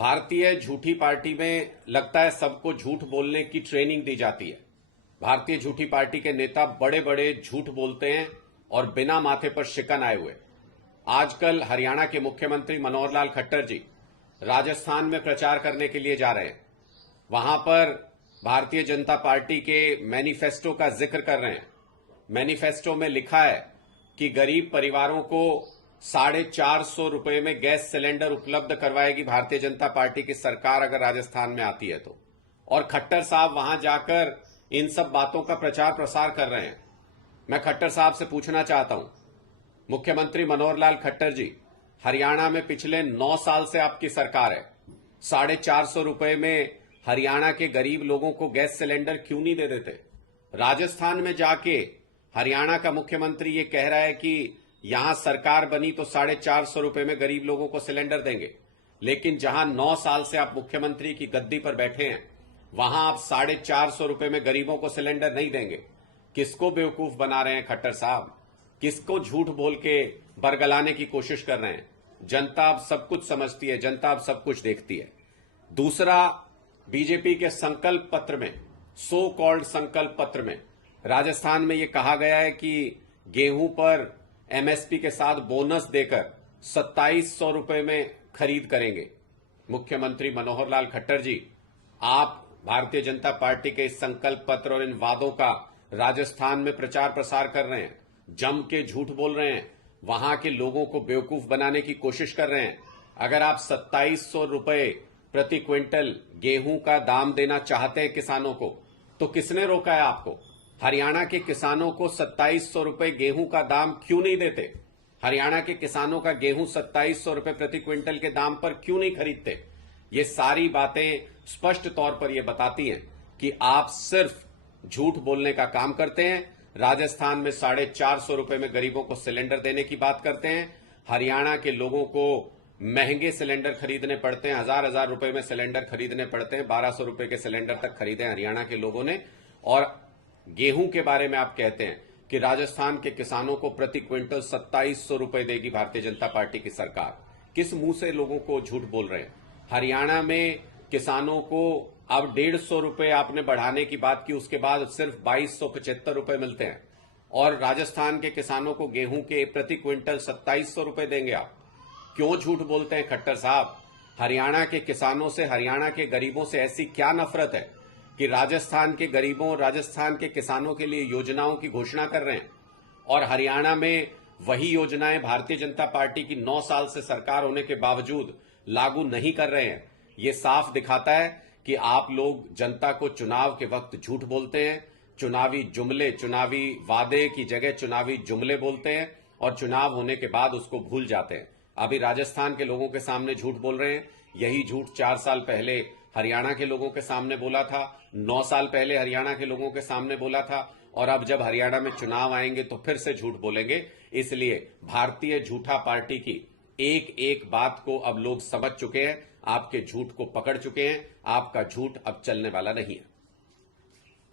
भारतीय झूठी पार्टी में लगता है सबको झूठ बोलने की ट्रेनिंग दी जाती है। भारतीय झूठी पार्टी के नेता बड़े बड़े झूठ बोलते हैं और बिना माथे पर शिकन आए हुए। आजकल हरियाणा के मुख्यमंत्री मनोहर लाल खट्टर जी राजस्थान में प्रचार करने के लिए जा रहे हैं। वहां पर भारतीय जनता पार्टी के मैनिफेस्टो का जिक्र कर रहे हैं। मैनिफेस्टो में लिखा है कि गरीब परिवारों को 450 रुपए में गैस सिलेंडर उपलब्ध करवाएगी भारतीय जनता पार्टी की सरकार अगर राजस्थान में आती है तो। और खट्टर साहब वहां जाकर इन सब बातों का प्रचार प्रसार कर रहे हैं। मैं खट्टर साहब से पूछना चाहता हूं, मुख्यमंत्री मनोहर लाल खट्टर जी, हरियाणा में पिछले 9 साल से आपकी सरकार है। 450 रुपए में हरियाणा के गरीब लोगों को गैस सिलेंडर क्यों नहीं दे देते? राजस्थान में जाके हरियाणा का मुख्यमंत्री ये कह रहा है कि यहां सरकार बनी तो 450 रुपए में गरीब लोगों को सिलेंडर देंगे, लेकिन जहां 9 साल से आप मुख्यमंत्री की गद्दी पर बैठे हैं वहां आप 450 रुपए में गरीबों को सिलेंडर नहीं देंगे। किसको बेवकूफ बना रहे हैं खट्टर साहब? किसको झूठ बोल के बरगलाने की कोशिश कर रहे हैं? जनता अब सब कुछ समझती है, जनता अब सब कुछ देखती है। दूसरा, बीजेपी के संकल्प पत्र में, सो कॉल्ड संकल्प पत्र में राजस्थान में यह कहा गया है कि गेहूं पर एमएसपी के साथ बोनस देकर 2700 रुपए में खरीद करेंगे। मुख्यमंत्री मनोहर लाल खट्टर जी, आप भारतीय जनता पार्टी के इस संकल्प पत्र और इन वादों का राजस्थान में प्रचार प्रसार कर रहे हैं, जम के झूठ बोल रहे हैं, वहां के लोगों को बेवकूफ बनाने की कोशिश कर रहे हैं। अगर आप 2700 रुपए प्रति क्विंटल गेहूं का दाम देना चाहते हैं किसानों को, तो किसने रोका है आपको? हरियाणा के किसानों को 2700 रुपए गेहूं का दाम क्यों नहीं देते? हरियाणा के किसानों का गेहूं 2700 रुपए प्रति क्विंटल के दाम पर क्यों नहीं खरीदते? ये सारी बातें स्पष्ट तौर पर यह बताती हैं कि आप सिर्फ झूठ बोलने का काम करते हैं। राजस्थान में 450 रुपए में गरीबों को सिलेंडर देने की बात करते हैं। हरियाणा के लोगों को महंगे सिलेंडर खरीदने पड़ते हैं, हजार रुपए में सिलेंडर खरीदने पड़ते हैं। 1200 रुपए के सिलेंडर तक खरीदे हरियाणा के लोगों ने। और गेहूं के बारे में आप कहते हैं कि राजस्थान के किसानों को प्रति क्विंटल 2700 रुपए देगी भारतीय जनता पार्टी की सरकार। किस मुंह से लोगों को झूठ बोल रहे हैं? हरियाणा में किसानों को अब 150 रुपए आपने बढ़ाने की बात की, उसके बाद सिर्फ 2275 रुपए मिलते हैं। और राजस्थान के किसानों को गेहूं के प्रति क्विंटल 2700 रुपए देंगे आप। क्यों झूठ बोलते हैं खट्टर साहब? हरियाणा के किसानों से, हरियाणा के गरीबों से ऐसी क्या नफरत है कि राजस्थान के गरीबों, राजस्थान के किसानों के लिए योजनाओं की घोषणा कर रहे हैं और हरियाणा में वही योजनाएं भारतीय जनता पार्टी की 9 साल से सरकार होने के बावजूद लागू नहीं कर रहे हैं? ये साफ दिखाता है कि आप लोग जनता को चुनाव के वक्त झूठ बोलते हैं। चुनावी जुमले, चुनावी वादे की जगह चुनावी जुमले बोलते हैं और चुनाव होने के बाद उसको भूल जाते हैं। अभी राजस्थान के लोगों के सामने झूठ बोल रहे हैं। यही झूठ 4 साल पहले हरियाणा के लोगों के सामने बोला था, 9 साल पहले हरियाणा के लोगों के सामने बोला था, और अब जब हरियाणा में चुनाव आएंगे तो फिर से झूठ बोलेंगे। इसलिए भारतीय झूठा पार्टी की एक एक बात को अब लोग समझ चुके हैं, आपके झूठ को पकड़ चुके हैं। आपका झूठ अब चलने वाला नहीं है।